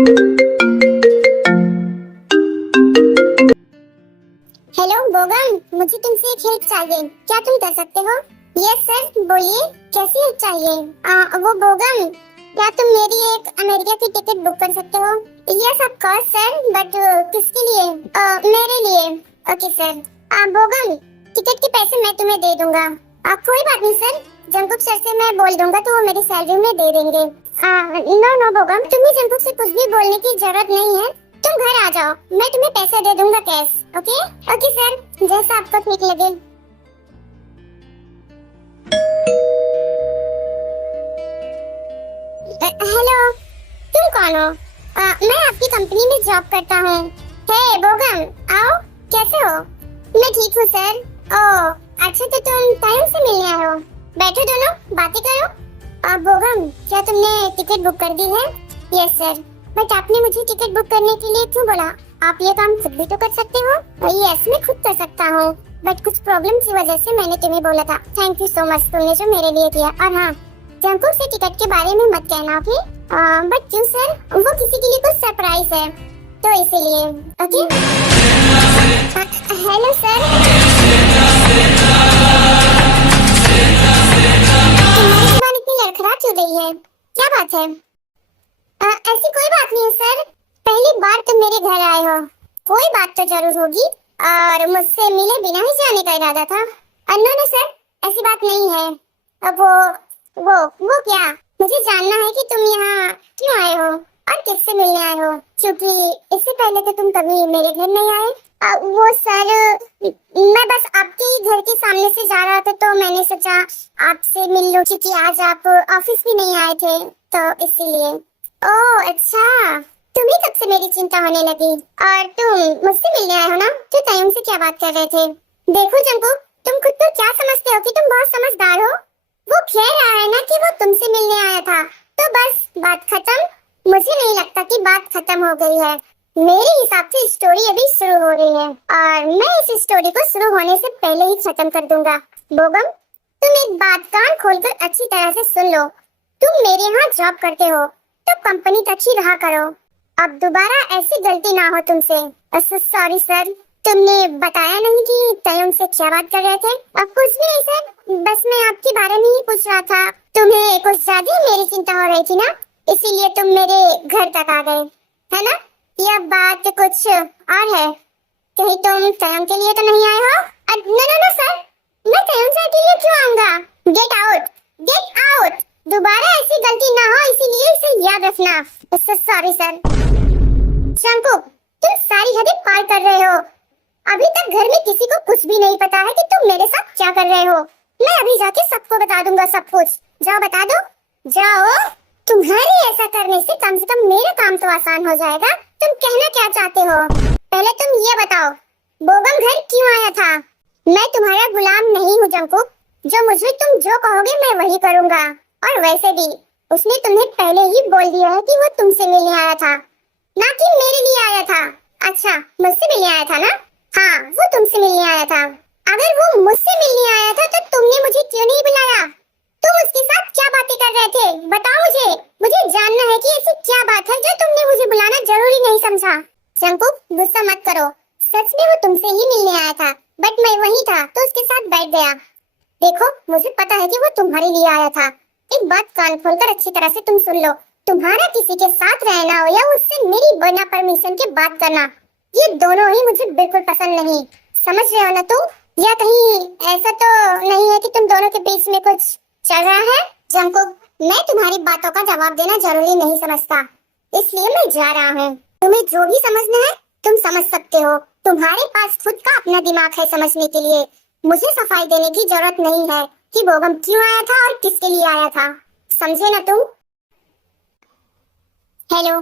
Hello बोगम, मुझे तुमसे एक हेल्प चाहिए, क्या तुम कर सकते हो? यस सर, बोलिए कैसी हेल्प चाहिए? वो बोगम, क्या तुम मेरी एक अमेरिका की टिकट बुक कर सकते हो? Yes of course sir, but किसके लिए? मेरे लिए। Okay sir. बोगम, टिकट के पैसे मैं तुम्हें दे दूंगा। कोई बात नहीं सर, जंकुक सर से मैं बोल दूंगा तो वो मेरी सैलरी में दे देंगे। नो नो बोगम, तुम्हें जंकुक से कुछ भी बोलने की जरूरत नहीं है। तुम घर आ जाओ, मैं तुम्हें पैसे दे दूंगा कैश। ओके ओके सर, जैसा आपको ठीक लगे। हेलो, तुम कौन हो? मैं आपकी कंपनी में जॉब करता हूँ। हे बोगम, आओ, कैसे हो? मैं ठीक हूँ सर। ओह अच्छा, तो तुम टाइम से मिलने आए हो। बैठो दोनों, बातें करो। बोगम, क्या तुमने टिकट बुक कर दी है? Yes sir. बट आपने मुझे टिकट बुक करने के लिए क्यों बोला? आप ये काम खुद भी तो कर सकते हो। यस, मैं खुद कर सकता हूँ, बट कुछ प्रॉब्लम की वजह से मैंने तुम्हें बोला था। थैंक यू सो मच, तुमने जो मेरे लिए किया। और हाँ, जंकुक से टिकट के बारे में मत कहना, ओके? बट क्यों सर? वो किसी के लिए कुछ सरप्राइज है, तो इसीलिए। ओके। हेलो सर, तुम्हारी जुबान इतनी लड़खड़ा क्यों गई है? क्या बात है? ऐसी कोई बात नहीं है सर, पहली बार तुम मेरे घर आए हो, कोई बात तो जरूर होगी, और मुझसे मिले बिना ही जाने का इरादा था। नो नो सर, ऐसी बात नहीं है। अब वो क्या? मुझे जानना है कि तुम यहाँ क्यों आए हो और किससे मिलने आए हो, क्योंकि इससे पहले तो तुम कभी मेरे घर नहीं आए। वो सर, मैं बस आपके ही घर के सामने से जा रहा था तो मैंने सोचा आपसे मिल लूं, क्योंकि आज आप ऑफिस भी नहीं आए थे, तो इसीलिए। ओह अच्छा, तुम्हें कब से मेरी चिंता होने लगी? और तुम मुझसे मिलने आए हो ना, तो तयम से क्या बात कर रहे थे? देखो जंकू, तुम खुद को क्या समझते हो कि तुम बहुत समझदार हो? वो कह रहा है ना कि वो तुमसे मिलने आया था, तो बस बात खत्म। मुझे नहीं लगता कि बात खत्म हो गई है। मेरे हिसाब से स्टोरी अभी शुरू हो रही है, और मैं इस स्टोरी को शुरू होने से पहले ही खत्म कर दूंगा। बोगम, तुम एक बात कान खोलकर अच्छी तरह से सुन लो। तुम मेरे यहाँ जॉब करते हो तो कंपनी तक ही रहा करो। अब दोबारा ऐसी गलती ना हो तुमसे। सॉरी सर, तुमने बताया नहीं कि तयम से क्या बात कर रहे थे? अब कुछ भी नहीं सर, बस मैं आपके बारे में ही पूछ रहा था। तुम्हें कुछ ज्यादा ही मेरी चिंता हो रही थी ना, इसीलिए तुम मेरे घर तक आ गए, है ना? यह बात कुछ और है। कहीं तुम तयम के लिए तो नहीं आए हो? नो नो नो सर, मैं तयम सर के लिए क्यों आऊंगा? Get out, get out. दोबारा ऐसी गलती ना हो, इसीलिए इसे याद रखना। Sorry sir. शंकुक, तुम सारी हदें पार कर रहे हो। अभी तक घर में किसी को कुछ भी नहीं पता है कि तुम मेरे साथ क्या कर रहे हो। मैं अभी जाके सबको बता दूंगा सब कुछ। जाओ बता दो, जाओ। तुम्हारे ऐसा करने से कम मेरा काम तो आसान हो जाएगा। तुम कहना क्या चाहते हो? पहले तुम ये बताओ, बोगम घर क्यों आया था? मैं तुम्हारा गुलाम नहीं हूँ जंकुक, जो मुझे तुम जो कहोगे मैं वही करूंगा। और वैसे भी उसने तुम्हें पहले ही बोल दिया है कि वो तुमसे मिलने आया था, ना कि मेरे लिए आया था। अच्छा, मुझसे मिलने आया था ना? हाँ, वो तुमसे मिलने आया था। अगर वो मुझसे मिलने आया था तो तुमने मुझे क्यों नहीं बुलाया? तुम उसके साथ क्या बातें कर रहे थे? बताओ मुझे जानना है कि ऐसी क्या बात है जो तुमने मुझे बुलाना जरूरी नहीं समझा। शंकु, गुस्सा मत करो, सच में वो तुमसे ही मिलने आया था, बट मैं वही था तो उसके साथ बैठ गया। देखो, मुझे पता है कि वो तुम्हारे लिए आया था। एक बात कान खोलकर अच्छी तरह से तुम सुन लो। तुम्हारा किसी के साथ रहना हो या उससे मेरी बिना परमिशन के बात करना, ये दोनों ही मुझे बिल्कुल पसंद नहीं। समझ रहे हो ना तुम? या कहीं ऐसा तो नहीं है कि तुम दोनों के बीच में कुछ चल रहा है? जंकुक, मैं तुम्हारी बातों का जवाब देना जरूरी नहीं समझता, इसलिए मैं जा रहा हूँ। तुम्हें जो भी समझना है तुम समझ सकते हो। तुम्हारे पास खुद का अपना दिमाग है समझने के लिए। मुझे सफाई देने की जरूरत नहीं है कि बोगम क्यों आया था और किसके लिए आया था। समझे ना तुम? हेलो,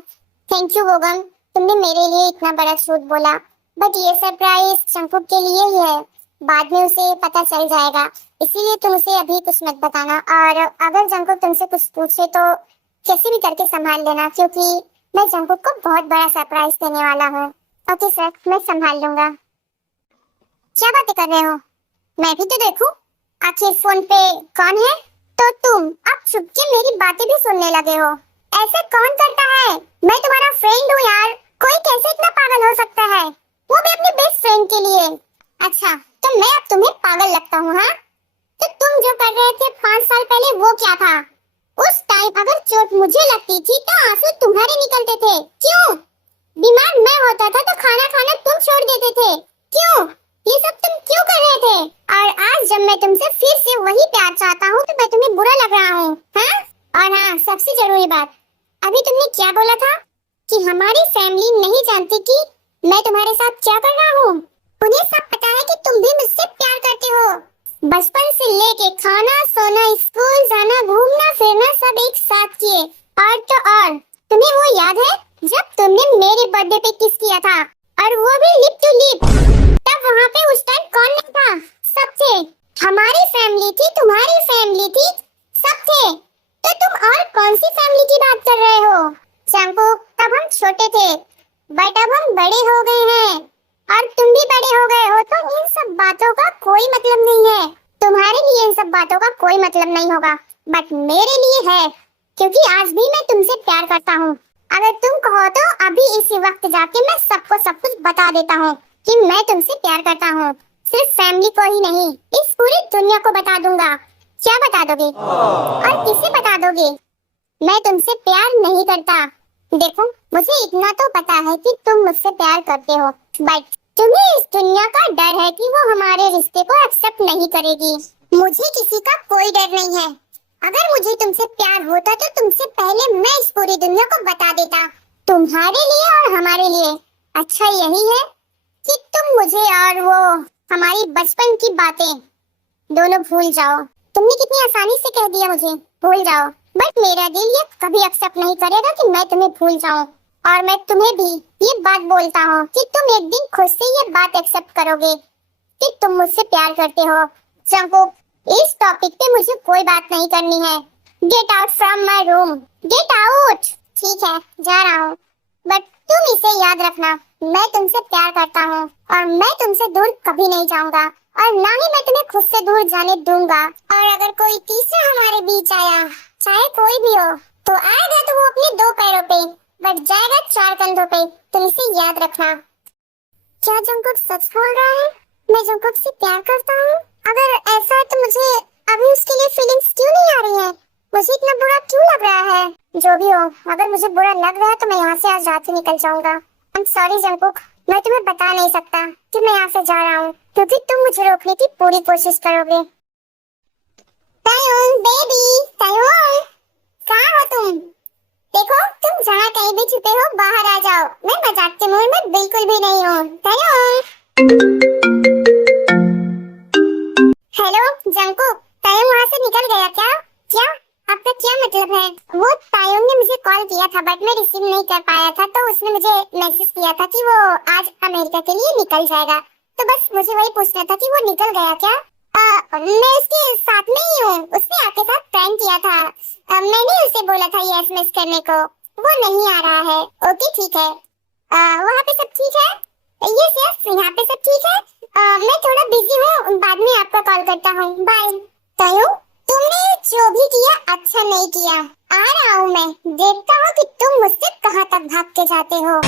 थैंक यू बोगम, तुमने मेरे लिए इतना बड़ा झूठ बोला, बट ये सरप्राइज शंकुक के लिए ही है। बाद में उसे पता चल जाएगा, इसीलिए तुम उसे अभी कुछ मत बताना। और अगर जंकुक तुमसे कुछ पूछे तो कैसे भी करके संभाल लेना, क्योंकि मैं जंकुक को बहुत बड़ा सरप्राइज देने वाला हूँ। ओके सर, मैं संभाल लूंगा। क्या बातें कर रहे हो? मैं भी तो देखूं। आखिर फोन पे कौन है? तो तुम अब छुप के मेरी बातें भी सुनने लगे हो। ऐसा कौन करता है? मैं तुम्हारा फ्रेंड हूँ यार, कोई कैसे इतना पागल हो सकता है, वो भी अपनी बेस्ट फ्रेंड के लिए। अच्छा, तो मैं अब तुम्हें पागल लगता हूँ? हाँ, तो तुम जो कर रहे थे 5 साल पहले वो क्या था? उस टाइम अगर चोट मुझे लगती थी तो आंसू तुम्हारे निकलते थे, क्यों? बीमार मैं होता था तो खाना खाना तुम छोड़ देते थे, क्यों? ये सब तुम क्यों कर रहे थे? और आज जब मैं तुमसे फिर से वही प्यार चाहता हूँ तो मैं तुम्हें बुरा लग रहा हूँ, हाँ? और हाँ, सबसे जरूरी बात, अभी तुमने क्या बोला था कि हमारी फैमिली नहीं जानती कि मैं तुम्हारे साथ क्या कर रहा हूँ? उन्हें सब पता है कि तुम भी मुझसे प्यार करते हो। बचपन से लेके खाना, सोना, स्कूल जाना, घूमना फिरना सब एक साथ किए। और तो और, तुम्हें वो याद है जब तुमने मेरे बर्थडे पे किस किया था, और वो भी लिप टू लिप? तब वहाँ पे उस टाइम कौन नहीं था? सब थे। हमारी फैमिली थी, तुम्हारी फैमिली थी, सब थे। तो तुम और कौन सी फैमिली की बात कर रहे हो? शंकु, तब हम छोटे थे, बट अब हम बड़े हो गए हैं और तुम भी बड़े हो गए हो, तो इन सब बातों का कोई मतलब नहीं है। तुम्हारे लिए इन सब बातों का कोई मतलब नहीं होगा, बट मेरे लिए है, क्योंकि आज भी मैं तुमसे प्यार करता हूँ। अगर तुम कहो तो अभी इसी वक्त जाके मैं सबको सब कुछ बता देता हूँ कि मैं तुमसे प्यार करता हूँ। सिर्फ फैमिली को ही नहीं, इस पूरी दुनिया को बता दूंगा। क्या बता दोगे? और किसे बता दोगे? मैं तुमसे प्यार नहीं करता। देखो, मुझे इतना तो पता है कि तुम मुझसे प्यार करते हो, बट तुम्हें इस दुनिया का डर है कि वो हमारे रिश्ते को एक्सेप्ट नहीं करेगी। मुझे किसी का कोई डर नहीं है। अगर मुझे तुमसे प्यार होता तो तुमसे पहले मैं इस पूरी दुनिया को बता देता, तुम्हारे लिए और हमारे लिए। अच्छा यही है कि तुम मुझे और वो हमारी बचपन की बातें दोनों भूल जाओ। तुमने कितनी आसानी से कह दिया मुझे भूल जाओ, बट मेरा दिल ये कभी एक्सेप्ट नहीं करेगा कि मैं तुम्हें भूल जाऊं। और मैं तुम्हें भी ये बात बोलता हूँ कि तुम एक दिन खुद से ये बात एक्सेप्ट करोगे कि तुम मुझसे प्यार करते हो। जंकुक, इस टॉपिक पे मुझे कोई बात नहीं करनी है। Get out from my room, get out. ठीक है, जा रहा हूँ, बट तुम इसे याद रखना, मैं तुमसे प्यार करता हूँ और मैं तुमसे दूर कभी नहीं जाऊंगा, और ना ही मैं तुम्हें खुद से दूर जाने दूंगा। और अगर कोई तीसरा हमारे बीच आया, चाहे कोई भी हो, तो आएगा तो वो अपने 2 पैरों पे, बट जाएगा 4 कंधों पे। तुम इसे याद रखना। क्या जंकुक सच बोल रहा है? मैं जंकुक से प्यार करता हूँ? अगर ऐसा है तो मुझे अभी उसके लिए फीलिंग्स क्यों नहीं आ रही है? मुझे इतना बुरा क्यों लग रहा है? जो भी हो, अगर मुझे बुरा लग रहा है तो मैं यहाँ से आज रात ही निकल जाऊंगा। आई एम सॉरी जंकुक, मैं तुम्हें बता नहीं सकता कि मैं यहाँ से जा रहा हूँ, क्योंकि तुम मुझे रोकने की पूरी कोशिश करोगे। तायोन बेबी, तायोन, कहाँ हो तुम? देखो, तुम जहाँ कहीं भी छुपे हो बाहर आ जाओ, मैं मजाक के मूड में बिल्कुल भी नहीं हूँ। तायोन। हेलो जंकुक, तायोन वहाँ से निकल गया क्या? क्या आपका क्या मतलब है? वो तायोन ने मुझे कॉल किया था, बट मैं रिसीव नहीं कर पाया था, तो उसने मुझे मैसेज किया था कि वो आज अमेरिका के लिए निकल जाएगा। तो बस मुझे वही पूछना था कि वो निकल गया क्या? मैं उसके साथ में ही हूँ, उसने आपके साथ प्रैंक किया था। मैंने उसे बोला था ये एसएमएस करने को, वो नहीं आ रहा है। ओके ठीक है, वहाँ पे सब ठीक है? यस यस, यहाँ पे सब ठीक है। मैं थोड़ा बिजी हूँ, बाद में आपको कॉल करता हूँ, बाय। तायो, तुमने जो भी किया अच्छा नहीं किया। आ रहा हूँ मैं, देखता हूँ कि तुम मुझसे कहाँ तक भाग के जाते हो।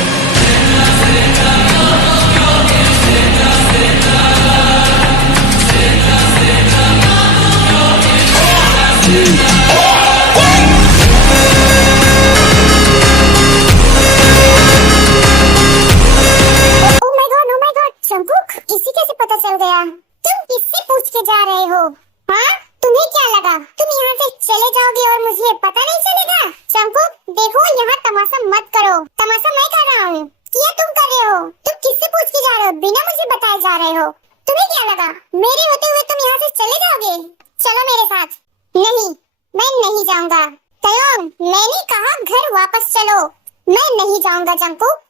जंकुक, इसी कैसे पता चल गया? तुम किससे पूछ के जा रहे हो? हाँ, तुम्हें क्या लगा तुम यहाँ से चले जाओगे और मुझे पता नहीं चलेगा? जंकुक, देखो यहाँ तमाशा मत करो। तमाशा मैं कर रहा हूँ, क्या तुम कर रहे हो? तुम किससे पूछ के जा रहे हो? बिना मुझे बताए जा रहे हो। तुम्हें क्या लगा मेरे होते हुए तुम यहाँ से चले जाओगे? चलो मेरे साथ। नहीं, मैं नहीं जाऊंगा। तयोन, मैंने कहा घर वापस चलो। मैं नहीं जाऊंगा जंकुक।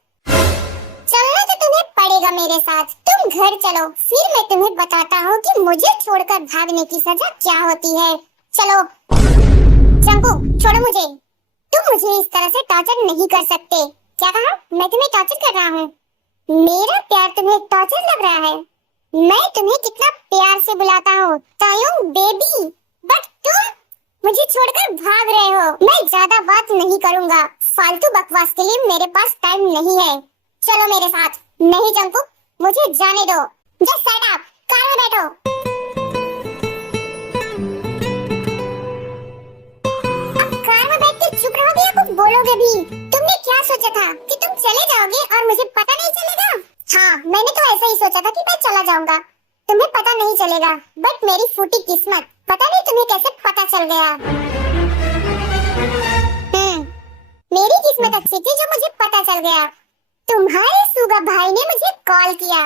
चलना तो तुम्हें पड़ेगा मेरे साथ। तुम घर चलो, फिर मैं तुम्हें बताता हूँ कि मुझे छोड़कर भागने की सजा क्या होती है। चलो। जंकू, छोड़ो मुझे। तुम मुझे इस तरह से टॉर्चर नहीं कर सकते। क्या कहा? मैं तुम्हें टॉर्चर कर रहा हूँ? मेरा प्यार तुम्हें टॉर्चर लग रहा है? मैं तुम्हें कितना प्यार से बुलाता हूँ, तायुंग बेबी, बट तुम मुझे छोड़कर भाग रहे हो। मैं ज्यादा बात नहीं करूंगा, फालतू बकवास के लिए मेरे पास टाइम नहीं है। चलो मेरे साथ। नहीं जंकुक, मुझे जाने दो। जस्ट सेट अप, कार में बैठो। अब कार में बैठ के चुप रहोगे या कुछ बोलोगे भी? तुमने क्या सोचा था कि तुम चले जाओगे और मुझे पता नहीं चलेगा? हाँ, मैंने तो ऐसा ही सोचा था कि मैं चला जाऊंगा, तुम्हें पता नहीं चलेगा। बट मेरी फूटी किस्मत, पता नहीं तुम्हें कैसे पता चल गया। मेरी किस्मत अच्छी थी जो मुझे पता चल गया। तुम्हारे सुगा भाई ने मुझे कॉल किया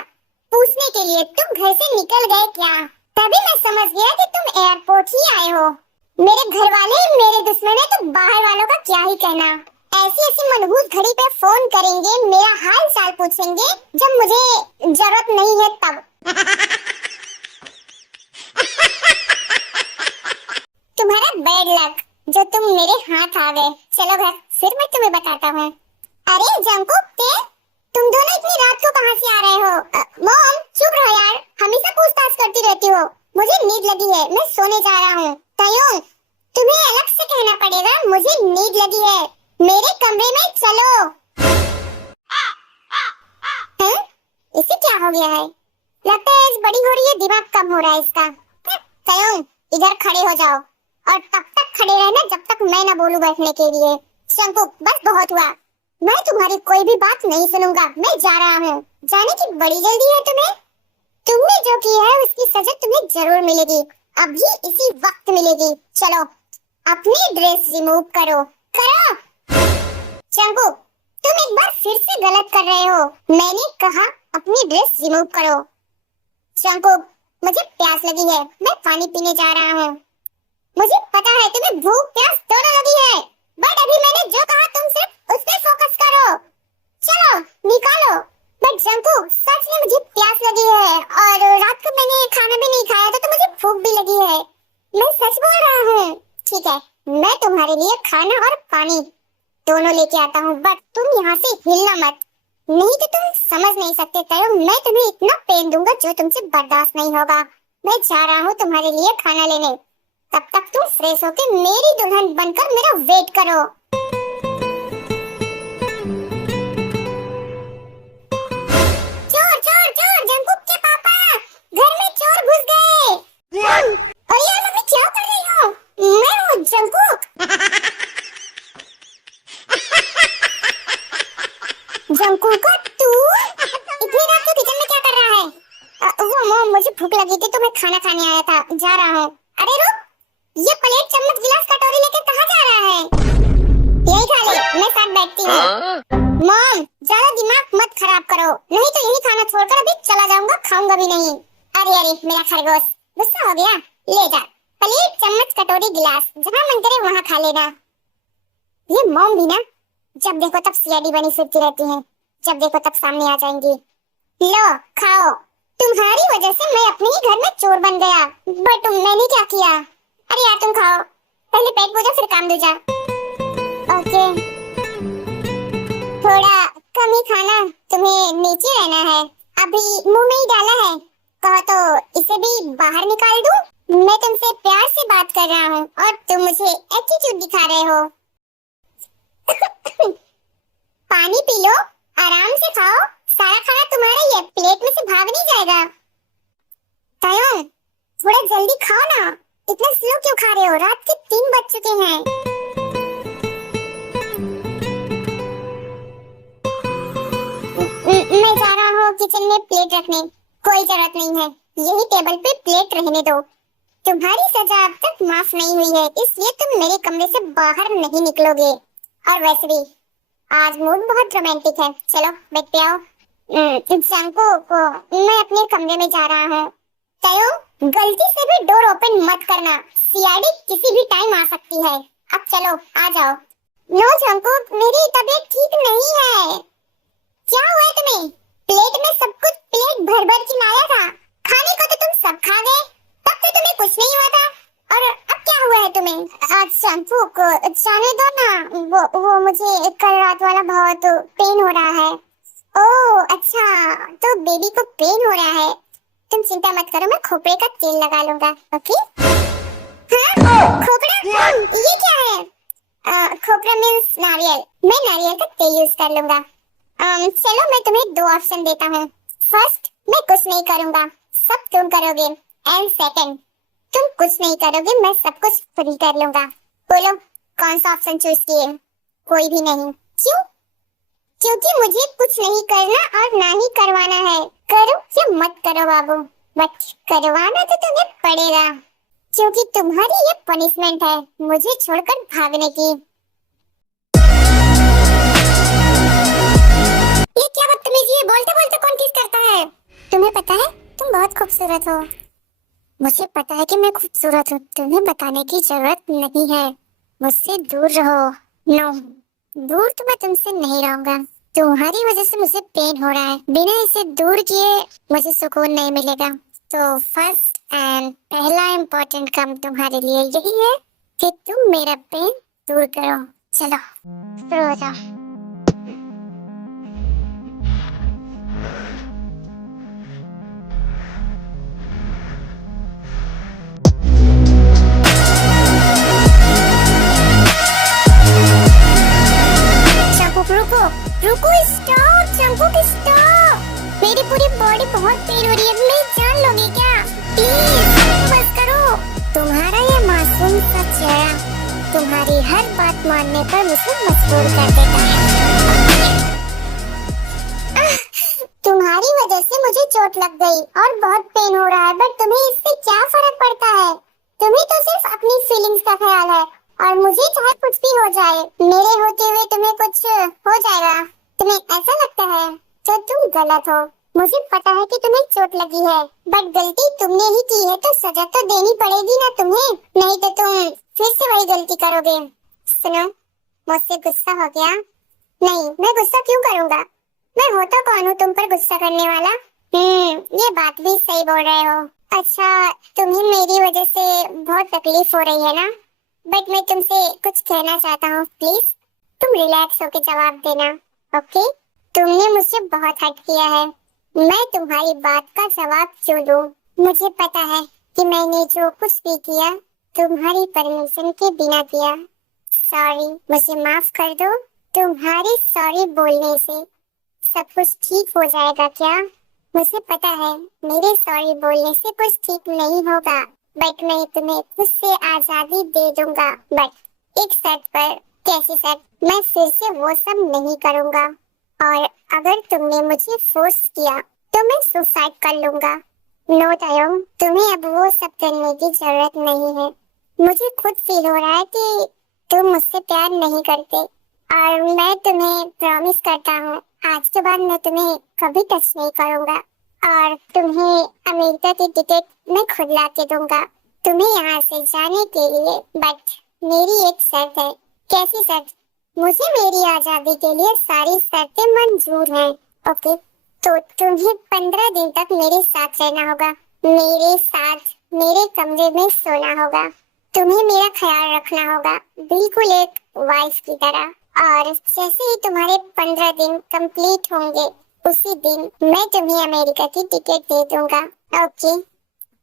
पूछने के लिए तुम घर से निकल गए क्या। तभी मैं समझ गया कि तुम एयरपोर्ट ही आए हो। मेरे घर वाले मेरे दुश्मन है तो बाहर वालों का क्या ही कहना। ऐसी ऐसी मनहूस घड़ी पे फोन करेंगे, मेरा हाल चाल पूछेंगे जब मुझे जरूरत नहीं है तब। तुम्हारा बैड लक जो तुम मेरे हाथ आ गए। चलो घर, फिर मैं तुम्हें बताता हूँ। अरे जंकुक, तुम दोनों इतनी रात को कहाँ से आ रहे हो? मॉम चुप रहो यार, हमेशा पूछताछ करती रहती हो। मुझे नींद लगी है, मैं सोने जा रहा हूँ। तयोन, तुम्हें अलग से कहना पड़ेगा, मुझे नींद लगी है। मेरे कमरे में चलो। हैं? इसे क्या हो गया है? लगता है एज बड़ी हो रही है, दिमाग कम हो रहा है इसका। तयोन इधर खड़े हो जाओ और तब तक खड़े रहना जब तक मैं ना बोलूं बैठने के लिए। जंकुक बस बहुत हुआ, मैं तुम्हारी कोई भी बात नहीं सुनूंगा, मैं जा रहा हूँ। जाने की बड़ी जल्दी है तुम्हें? तुमने जो किया है उसकी सजा तुम्हें जरूर मिलेगी, अभी इसी वक्त मिलेगी। चलो अपनी ड्रेस रिमूव करो। करो। जंकुक तुम एक बार फिर से गलत कर रहे हो, मैंने कहा अपनी ड्रेस रिमूव करो। जंकुक मुझे प्यास लगी है, मैं पानी पीने जा रहा हूँ। मुझे पता है तुम्हें भूख प्यास दोनों लगी है, बट अभी मैंने जो कहा तुम सिर्फ उस पे फोकस करो। चलो निकालो। बट जंकुक सच में मुझे प्यास लगी है और रात को मैंने खाना भी नहीं खाया था तो मुझे भूख भी लगी है। मैं सच बोल रहा हूँ। ठीक है, मैं तुम्हारे लिए खाना और पानी दोनों लेके आता हूँ, बट तुम यहाँ से हिलना मत, नहीं तो तुम समझ नहीं सकते तयो, मैं तुम्हें इतना पेन दूंगा जो तुमसे बर्दाश्त नहीं होगा। मैं जा रहा हूँ तुम्हारे लिए खाना लेने, तब तक तुम फ्रेश होके मेरी दुल्हन बनकर मेरा वेट करो। चोर चोर चोर, जंकुक के पापा, घर में चोर घुस गए। अरे यार मम्मी क्या कर रही हो? मैं हूँ जंकुक। जंकुक तू इतनी रात को किचन में क्या कर रहा है? वो मॉम मुझे भूख लगी थी तो मैं खाना खाने आया था, जा रहा हूँ। अरे रुक, ये प्लेट चम्मच गिलास कटोरी लेके कहाँ जा रहा है? यही खा ले, मैं साथ बैठती हूँ। मॉम ज्यादा दिमाग मत खराब करो, नहीं तो यही खाना छोड़कर अभी चला जाऊंगा, खाऊंगा भी नहीं। अरे अरे मेरा खरगोश, गुस्सा हो गया? ले जा प्लेट चम्मच कटोरी गिलास, जहाँ मन करे वहाँ खा लेना। ये मॉम भी ना जब देखो तब सीआईडी बनी फिरती रहती है, जब देखो तब सामने आ जाएंगी। लो खाओ, तुम्हारी वजह से मैं अपने ही घर में चोर बन गया, बट मैंने क्या किया? अरे यार तुम खाओ, पहले पेट पूजा फिर काम दूजा। ओके थोड़ा कम ही खाना, तुम्हें नीचे रहना है, अभी मुंह में ही डाला है, कहो तो इसे भी बाहर निकाल दूं? मैं तुमसे प्यार से बात कर रहा हूँ और तुम मुझे एटीट्यूड दिखा रहे हो। पानी पी लो, आराम से खाओ, सारा खाना तुम्हारा ही है, प्लेट में से भाग नहीं जाएगा। तयोन थोड़ा जल्दी खाओ ना, इतना स्लो क्यों खा रहे हो? रात के 3 बज चुके हैं। मैं जा रहा हूँ किचन में प्लेट रखने, कोई जरूरत नहीं है, यही टेबल पे प्लेट रहने दो। तुम्हारी सजा अब तक माफ नहीं हुई है, इसलिए तुम मेरे कमरे से बाहर नहीं निकलोगे। और वैसे भी आज मूड बहुत रोमांटिक है, चलो बेड पे आओ। जंकुक मैं अपने कमरे में जा रहा हूँ। तयो गलती से भी डोर ओपन मत करना, सीआईडी किसी भी टाइम आ सकती है। अब चलो आ जाओ। नो जंकुक मेरी तबीयत ठीक नहीं है। क्या हुआ है तुम्हें? प्लेट में सब कुछ प्लेट भर भर के लाया था, खाने को तो तुम सब खा गए, तब तो तुम्हें कुछ नहीं हुआ था, और अब क्या हुआ है तुम्हें? जंकुक जाने दो ना, वो मुझे कल रात वाला बहुत पेन हो रहा है। ओह अच्छा, तो बेबी को पेन हो रहा है, तुम चिंता मत करो, मैं खोपड़े का तेल लगा लूंगा। ओके हाँ खोपड़ा ये क्या है? खोपरा मीन्स नारियल। मैं नारियल का तेल यूज कर लूंगा। चलो मैं तुम्हें दो ऑप्शन देता हूँ। फर्स्ट, मैं कुछ नहीं करूंगा, सब तुम करोगे। एंड सेकंड, तुम कुछ नहीं करोगे, मैं सब कुछ खुद ही कर लूंगा। बोलो कौन सा ऑप्शन चूज किए? कोई भी नहीं। क्यों? क्योंकि मुझे कुछ नहीं करना और ना ही करवाना है। करो या मत करो बाबू, बट करवाना तो तुम्हें पड़ेगा, क्योंकि तुम्हारी ये पनिशमेंट है मुझे छोड़कर भागने की। ये क्या बदतमीजी है? बोलते बोलते कौन किस करता है? तुम्हें पता है तुम बहुत खूबसूरत हो। मुझे पता है कि मैं खूबसूरत हूँ, तुम्हें बताने की जरूरत नहीं है। मुझसे दूर रहो। नो, दूर तो मैं तुमसे नहीं रहूंगा। तुम्हारी वजह से मुझे पेन हो रहा है, बिना इसे दूर किए मुझे सुकून नहीं मिलेगा। तो फर्स्ट एंड पहला इम्पोर्टेंट काम तुम्हारे लिए यही है कि तुम मेरा पेन दूर करो। चलो शुरू हो जाओ। चंपू रुको, रुको, स्टॉप चंपू, स्टॉप। मेरी पूरी बॉडी बहुत पेन हो रही है, मेरी जान लोगे क्या? प्लीज बस करो। तुम्हारा ये मासूम सा चेहरा तुम्हारी हर बात मानने पर मुझे मजबूर कर देता है। तुम्हारी वजह से मुझे चोट लग गई और बहुत पेन हो रहा है, बट तुम्हें इससे क्या फर्क पड़ता है? तुम्हें तो सिर्फ अपनी फीलिंग्स का ख्याल है, और मुझे चाहे कुछ भी हो जाए, मेरे होते हुए तुम्हें कुछ हो जाएगा, तुम्हें ऐसा लगता है? तो तुम गलत हो। मुझे पता है कि तुम्हें चोट लगी है, बट गलती तुमने ही की है तो सजा तो देनी पड़ेगी ना तुम्हें, नहीं तो तुम फिर से वही गलती करोगे। सुनो, मुझसे गुस्सा हो गया? नहीं, मैं गुस्सा क्यों करूंगा? मैं होता कौन हूँ तुम पर गुस्सा करने वाला? ये बात भी सही बोल रहे हो। अच्छा, तुम्हें मेरी वजह से बहुत तकलीफ हो रही है ना? बट मैं तुमसे कुछ कहना चाहता हूँ, प्लीज तुम रिलैक्स होके जवाब देना, ओके? तुमने मुझसे बहुत हर्ट किया है, मैं तुम्हारी बात का जवाब क्यों दूं? मुझे पता है कि मैंने जो कुछ भी किया तुम्हारी परमिशन के बिना किया। सॉरी, मुझे माफ कर दो। तुम्हारे सॉरी बोलने से सब कुछ ठीक हो जाएगा क्या? मुझे पता है मेरे सॉरी बोलने से कुछ ठीक नहीं होगा, बट मैं तुम्हें खुद से आजादी दे दूंगा, बट एक शर्त पर। कैसी शर्त? मैं फिर से वो सब नहीं करूंगा, और अगर तुमने मुझे फोर्स किया तो मैं सुसाइड कर लूंगा। नो तायोंग, तुम्हें अब वो सब करने की जरूरत नहीं है। मुझे खुद फील हो रहा है कि तुम मुझसे प्यार नहीं करते, और मैं तुम्हें प्रॉमिस करता हूँ आज के बाद मैं तुम्हें कभी टच नहीं करूंगा, और तुम्हें अमेरिका की टिकट मैं खुद ला के दूंगा तुम्हें यहाँ से जाने के लिए। बट मेरी एक शर्त है। कैसी शर्त? मुझे मेरी आजादी के लिए सारी शर्तें मंजूर हैं, ओके? तो तुम्हें 15 दिन तक मेरे साथ रहना होगा, मेरे साथ मेरे कमरे में सोना होगा, तुम्हें मेरा ख्याल रखना होगा, बिल्कुल एक वाइफ की तरह। और जैसे ही तुम्हारे 15 दिन कंप्लीट होंगे, उसी दिन मैं तुम्हें अमेरिका की टिकट दे दूंगा, ओके?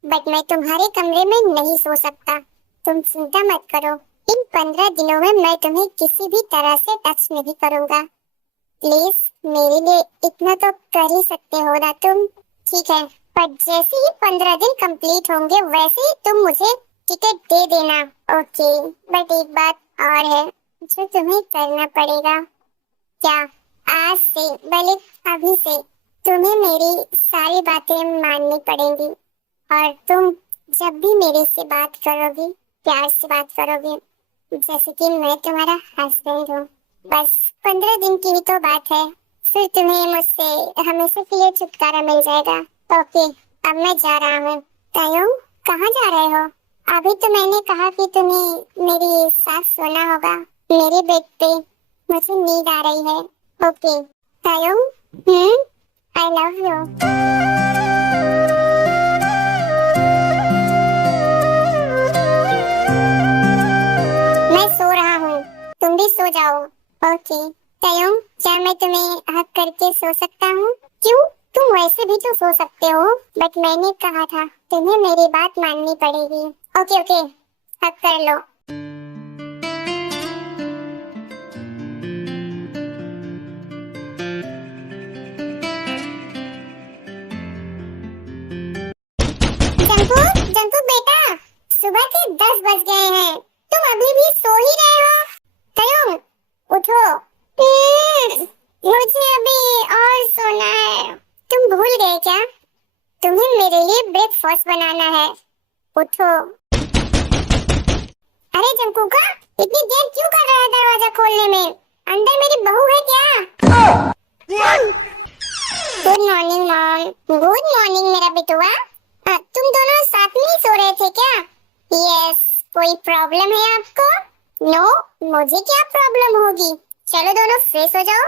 बट मैं तुम्हारे कमरे में नहीं सो सकता, तुम चिंता मत करो। इन 15 दिनों में मैं तुम्हें किसी भी तरह से टच नहीं करूंगा। प्लीज मेरे लिए इतना तो कर ही सकते हो ना तुम? ठीक है, पर जैसे ही 15 दिन कंप्लीट होंगे वैसे ही तुम मुझे टिकट दे देना, ओके? बट एक बात और है जो तुम्हें करना पड़ेगा। क्या? आज से, भले अभी से, तुम्हें मेरी सारी बातें माननी पड़ेंगी, और तुम जब भी मेरे से बात करोगी प्यार से बात करोगी, जैसे कि मैं तुम्हारा हस्बैंड हूँ। बस 15 दिन की ही तो बात है, फिर तुम्हें मुझसे हमेशा के लिए छुटकारा मिल जाएगा, ओके? अब मैं जा रहा हूँ। तायोंग, कहाँ जा रहे हो? अभी तो मैंने कहा कि तुम्हें मेरे साथ सोना होगा, मेरे बेड पे। मुझे नींद आ रही है, okay? Taeyong, I love you. मैं सो रहा हूँ, तुम भी सो जाओ, ओके? तायोंग, क्या मैं तुम्हें हक करके सो सकता हूँ? क्यों? तुम वैसे भी तो सो सकते हो, बट मैंने कहा था तुम्हें मेरी बात माननी पड़ेगी। ओके ओके, हक कर लो। जंकू जंकू बेटा, सुबह के 10 बज गए हैं, तुम अभी भी सो ही रहे हो? तयम उठो। मुझे अभी और सोना है। तुम भूल गए क्या? तुम्हें मेरे लिए ब्रेकफास्ट बनाना है। उठो। अरे जंकू का इतनी देर क्यों कर रहा है दरवाजा खोलने में? अंदर मेरी बहू है क्या? Good morning mom. Good morning मेरा बिटुआ। तुम दोनों साथ में ही सो रहे थे क्या? यस। कोई प्रॉब्लम है आपको? नो, मुझे क्या प्रॉब्लम होगी। चलो दोनों फ्रेश हो जाओ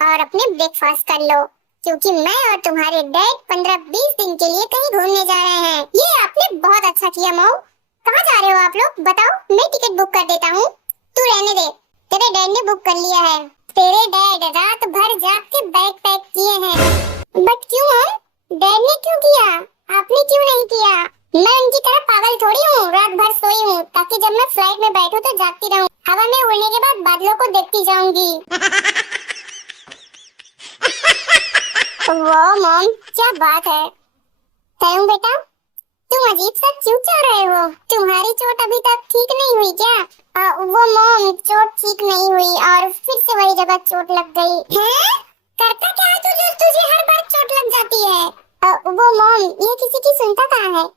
और अपने ब्रेकफास्ट कर लो, क्योंकि मैं और तुम्हारे डैड 15-20 दिन के लिए कहीं घूमने जा रहे हैं। ये आपने बहुत अच्छा किया मॉम। कहाँ जा रहे हो आप लोग? बताओ, मैं टिकट बुक कर देता हूँ। तू रहने दे, तेरे डैड ने बुक कर लिया है। तेरे डैड रात भर जाग के बैग पैक किए हैं। बट क्यों मॉम? डैड ने क्यों किया? आपने क्यों नहीं किया? मैं उनकी तरह पागल थोड़ी हूँ, रात भर सोई हूँ ताकि जब मैं फ्लाइट में बैठूं तो जागती रहूं। हवा में उड़ने के बाद बादलों को देखती जाऊंगी। वाह मॉम, क्या बात है। तयम बेटा, तुम अजीब सा क्यों चल रहे हो? तुम्हारी चोट अभी तक ठीक नहीं हुई क्या? वो मॉम, चोट ठीक नहीं हुई और फिर से वही जगह चोट लग गई है। करता क्या है तुझे? तुझे हर बार चोट लग जाती है। वो मॉम, ये किसी की सुनता कहाँ है?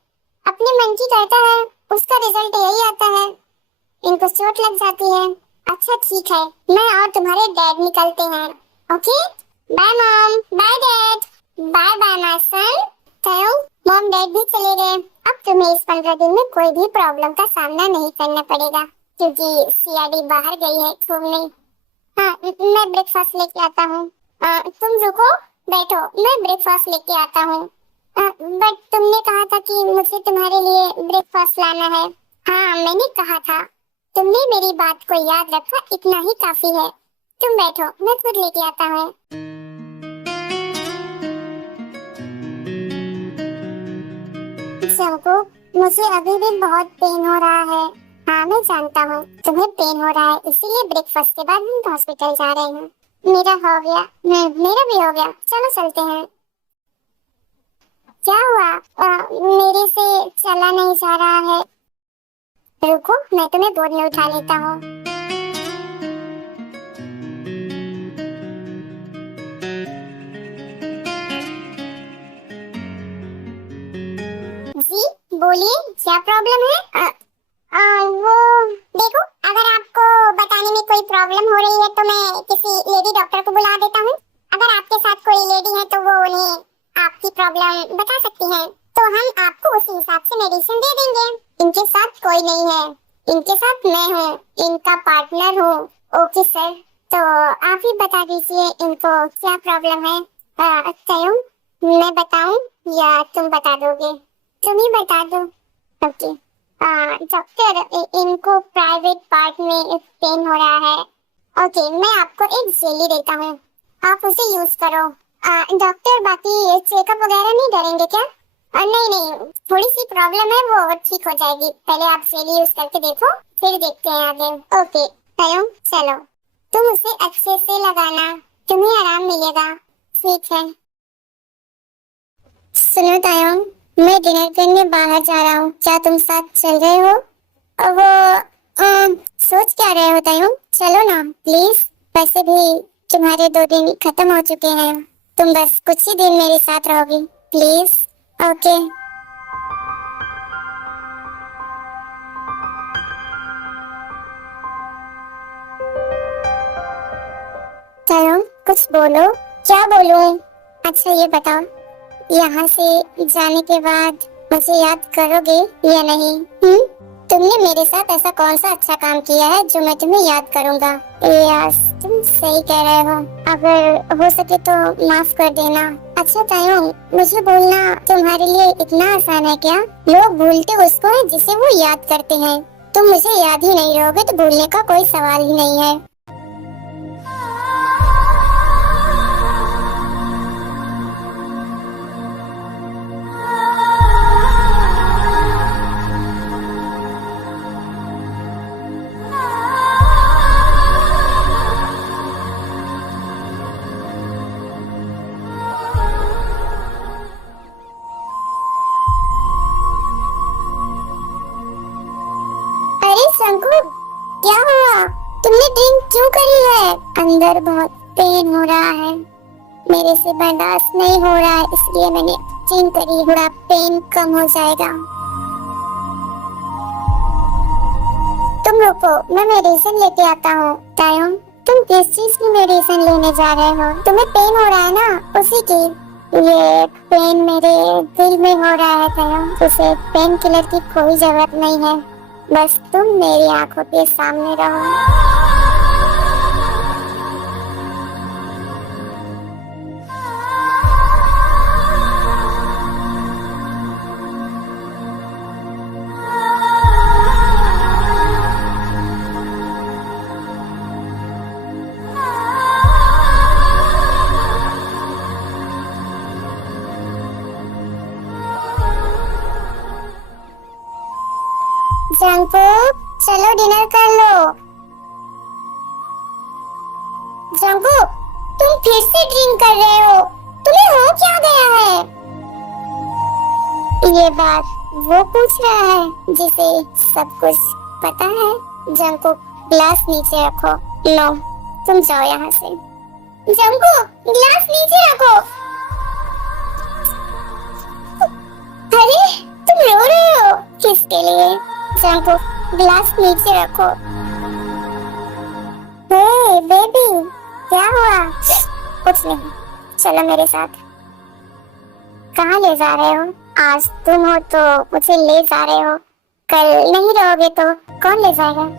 अपने मन की करता है, उसका रिजल्ट यही आता है। इनको चोट लग जाती है। अच्छा ठीक है, मैं और तुम्हारे डैड निकलते हैं। Okay, bye mom, bye dad, bye bye my son. चलो, मॉम डैड भी चले गए। अब तुम्हें इस 15 दिन में कोई भी प्रॉब्लम का सामना नहीं करना पड़ेगा, क्योंकि सीआरडी बाहर गई है घूमने। हाँ, मैं ब्रेकफास्ट लेके आता हूँ। तुम रुको, बैठो, मैं ब्रेकफास्ट लेके आता हूँ। बट तुमने कहा था कि मुझे तुम्हारे लिए ब्रेकफास्ट लाना है। हाँ, मैंने कहा था। तुमने मेरी बात को याद रखा, इतना ही काफी है। तुम बैठो, मैं खुद लेके आता हूँ। शंकु, मुझे अभी भी बहुत पेन हो रहा है। हाँ, मैं जानता हूँ तुम्हें पेन हो रहा है, इसीलिए ब्रेकफास्ट के बाद हम हॉस्पिटल जा रहे हैं। मेरा हो गया। मेरा भी हो गया। चलो चलते हैं। क्या हुआ? मेरे से चला नहीं जा रहा है। रुको, मैं तुम्हें गोद में उठा लेता हूँ। जी बोलिए, क्या प्रॉब्लम है? वो देखो, अगर आपको बताने में कोई प्रॉब्लम हो रही है तो मैं किसी लेडी डॉक्टर को बुला देता हूँ। अगर आपके साथ कोई लेडी है तो वो उन्हें आपकी प्रॉब्लम बता सकती हैं, तो हम आपको उसी हिसाब से मेडिसिन दे देंगे। इनके साथ कोई नहीं है, इनके साथ मैं हूँ, इनका पार्टनर हूँ। ओके सर, तो आप ही बता दीजिए इनको क्या प्रॉब्लम है। तयम, मैं बताऊँ या तुम बता दोगे? तुम ही बता दो। ओके डॉक्टर, इनको प्राइवेट पार्ट में पेन हो रहा है। ओके, मैं आपको एक जेली देता हूँ, आप उसे यूज करो। डॉक्टर, बाकी चेकअप वगैरह नहीं करेंगे क्या? नहीं नहीं, थोड़ी सी प्रॉब्लम है, वो ठीक हो जाएगी। पहले आप जेली यूज करके देखो, फिर देखते हैं आगे। ओके तयम, चलो तुम उसे अच्छे से लगाना, तुम्हें आराम मिलेगा। ठीक है। सुनो तयम, मैं डिनर करने बाहर जा रहा हूँ, क्या तुम साथ चल रहे हो? वो सोच क्या रहे हो तयम? चलो ना प्लीज। वैसे भी तुम्हारे 2 दिन खत्म हो चुके हैं, तुम बस कुछ ही दिन मेरे साथ रहोगी प्लीज। ओके। तयम, कुछ बोलो। क्या बोलूं? अच्छा ये बताओ, यहाँ से जाने के बाद मुझे याद करोगे या नहीं? तुमने मेरे साथ ऐसा कौन सा अच्छा काम किया है जो मैं तुम्हें याद करूँगा? यस, तुम सही कह रहे हो। अगर हो सके तो माफ कर देना। अच्छा तयम, मुझे बोलना तुम्हारे लिए इतना आसान है क्या? लोग भूलते उसको है जिसे वो याद करते हैं। तुम मुझे याद ही नहीं रहोगे तो भूलने का कोई सवाल ही नहीं है। तुमने ड्रिंक क्यों करी है? अंदर बहुत पेन हो रहा है, मेरे से बर्दाश्त नहीं हो रहा है, इसलिए मैंने ड्रिंक करी। थोड़ा पेन कम हो जाएगा। तुम रुको, मैं मेडिसिन लेके आता हूँ। तायम, तुम किस चीज की मेडिसिन लेने जा रहे हो? तुम्हें पेन हो रहा है ना, उसी की। ये पेन मेरे दिल में हो रहा है तायम। उसे पेन किलर की कोई जरूरत नहीं है, बस तुम मेरी आंखों के सामने रहो। जंगकुक, चलो डिनर कर लो। जंगकुक, तुम फिर से ड्रिंक कर रहे हो, तुम्हें हो क्या गया है? ये बात वो पूछ रहा है जिसे सब कुछ पता है। जंगकुक, ग्लास नीचे रखो। लो, तुम जाओ यहाँ से। जंगकुक, ग्लास नीचे रखो। अरे, तुम रो रहे हो किसके लिए? जंगकुक, ग्लास नीचे रखो। हे बेबी, क्या हुआ? कुछ नहीं, चलो मेरे साथ। कहाँ ले जा रहे हो? आज तुम हो तो मुझे ले जा रहे हो, कल नहीं रहोगे तो कौन ले जाएगा?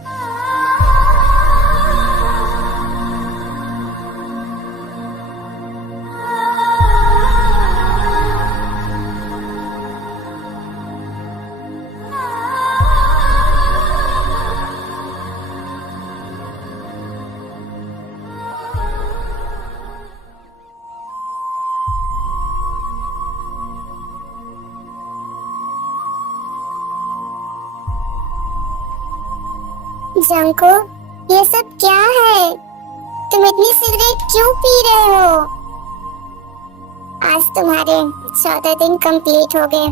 जंगकुक, ये सब क्या है? तुम इतनी सिगरेट क्यों पी रहे हो? आज तुम्हारे 14 दिन कंप्लीट हो गए,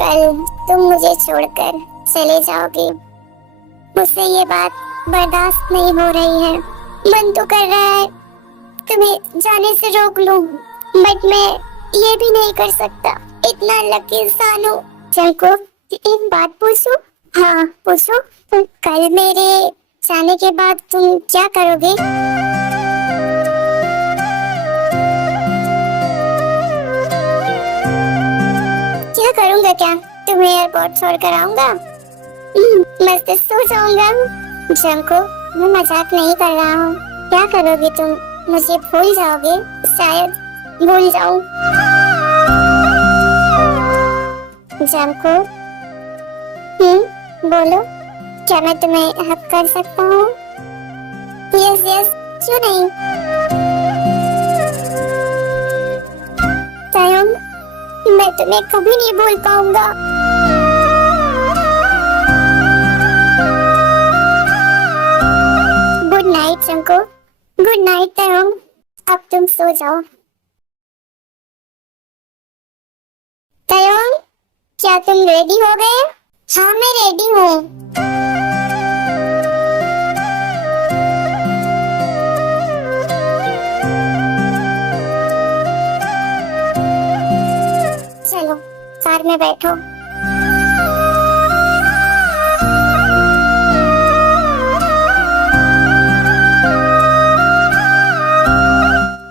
कल तुम मुझे छोड़कर चले जाओगे। मुझसे ये बात बर्दाश्त नहीं हो रही है। मन तो कर रहा है तुम्हें जाने से रोक लूं, बट मैं ये भी नहीं कर सकता। इतना लकी इंसान हूँ। जंगकुक, एक बात पूछूं? हाँ पूछो। तुम कल मेरे जाने के बाद तुम क्या करोगे? क्या करूँगा क्या? तुम्हें एयरपोर्ट छोड़कर आऊंगा, मस्त सो जाऊंगा। जंगकुक, मैं मजाक नहीं कर रहा हूँ। क्या करोगे तुम? मुझे भूल जाओगे? शायद भूल जाऊं। जंगकुक, बोलो, क्या मैं तुम्हें हक कर सकता हूँ? यस यस, क्यों नहीं? तायम, मैं तुम्हें कभी नहीं भूल पाऊंगा। Good night Jungkook. Good night तायम। अब तुम सो जाओ। तायम, क्या तुम रेडी हो गए? हाँ मैं रेडी हूँ। चलो कार में बैठो।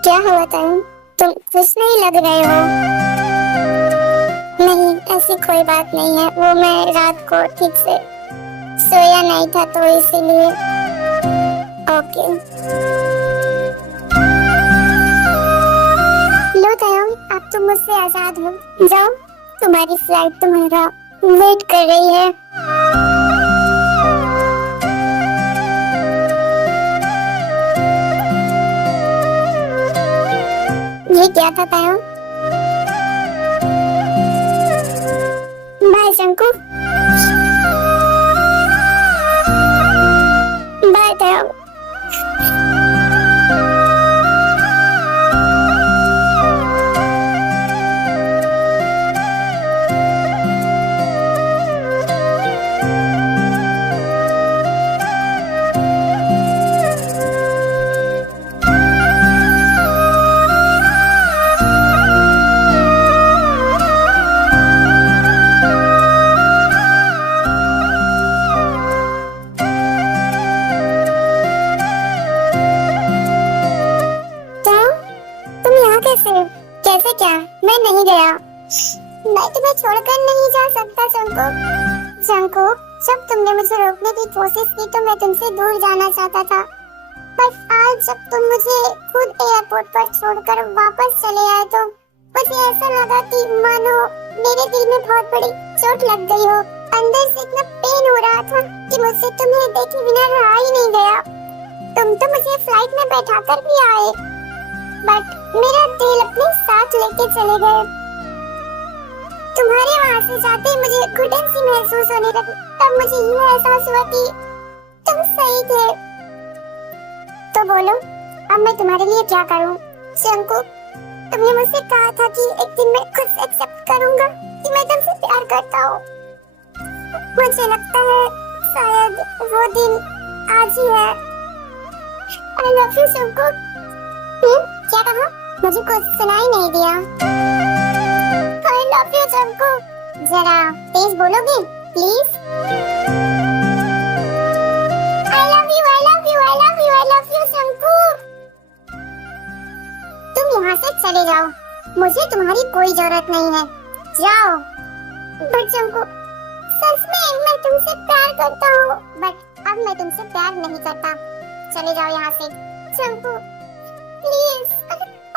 क्या हुआ तायम, तुम खुश नहीं लग रहे हो? नहीं, ऐसी कोई बात नहीं है, वो मैं रात को ठीक से सोया नहीं था तो इसीलिए। ओके। लो तायम, अब तुम मुझसे आजाद हो। जाओ, तुम्हारी फ्लाइट तुम्हारा वेट कर रही है। ये क्या था तायम? Bye Jungkook. बाय तायम। तुम्हें छोड़कर नहीं जा सकता जंकुक। जंकुक, जब तुमने मुझे रोकने की कोशिश की तो मैं तुमसे दूर जाना चाहता था, पर आज जब तुम मुझे खुद एयरपोर्ट पर छोड़कर वापस चले आए तो मुझे ऐसा लगा कि मानो मेरे दिल में बहुत बड़ी चोट लग गई हो। अंदर से इतना पेन हो रहा था कि मुझसे तुम्हें देखे बिना रहा ही नहीं गया। तुम तो मुझे फ्लाइट में बैठाकर भी आए, बट मेरा दिल अपने साथ लेके चले गए। तुम्हारे वहाँ से जाते ही मुझे घुटन सी महसूस होने लगी। तब मुझे यह एहसास हुआ कि तुम सही थे। तो बोलो, अब मैं तुम्हारे लिए क्या करूं? जंकुक, तुमने मुझसे कहा था कि एक दिन मैं खुद एक्सेप्ट करूंगा कि मैं तुमसे प्यार करता हूँ। मुझे लगता है शायद वो दिन आज ही है। I love you Jungkook. क्या कहा? मुझे कुछ सुनाई नहीं दिया। I love you Jungkook. जरा तेज बोलोगे please? I love you, I love you, I love you, I love you Jungkook. तुम यहाँ से चले जाओ, मुझे तुम्हारी कोई जरूरत नहीं है। जाओ। बट जंकुक, सच में मैं तुमसे प्यार करता हूँ, बट अब मैं तुमसे प्यार नहीं करता। चले जाओ यहाँ से। जंकुक, प्लीज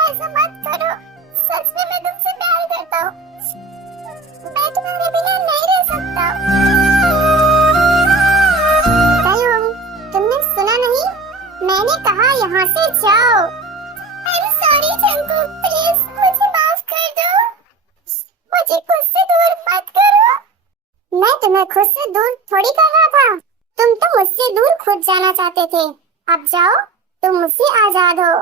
ऐसा मत करो। सच में मैं तुमसे प्यार करता हूँ। मैं तुम्हारे बिना नहीं रह सकता। कयूम, तुमने सुना नहीं? मैंने कहा यहाँ से जाओ। I'm sorry जंकुक, प्लीज मुझे माफ कर दो। मुझे खुद से दूर मत करो। मैं तुम्हें खुद से दूर थोड़ी कर रहा था। तुम तो मुझसे दूर खुद जाना चाहते थे। अब जाओ, तुम मुझसे आजाद हो।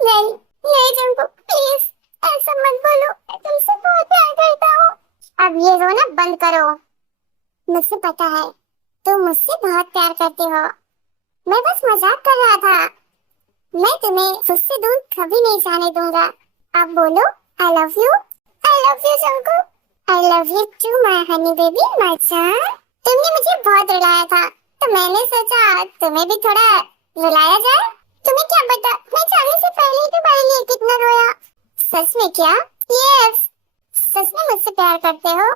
नहीं, नहीं जंकुक, प्लीज ऐसा मत बोलो। मैं तुमसे बहुत प्यार करता हूँ। अब ये रोना बंद करो। मुझे पता है तुम मुझसे बहुत प्यार करते हो। मैं बस मजाक कर रहा था। मैं तुम्हें खुद से दूर कभी नहीं जाने दूंगा। अब बोलो, I love you, I love you Jungkook. I love you too my honey baby, my जान। तुमने मुझे बहुत रुलाया था, तो मैंने सोचा तुम्हें भी थोड़ा रुलाया जाए। तुम्हें क्या पता, मैं जाने से पहले ही तुम्हारे लिए कितना रोया। सच में क्या? यस, सच में मुझसे प्यार करते हो?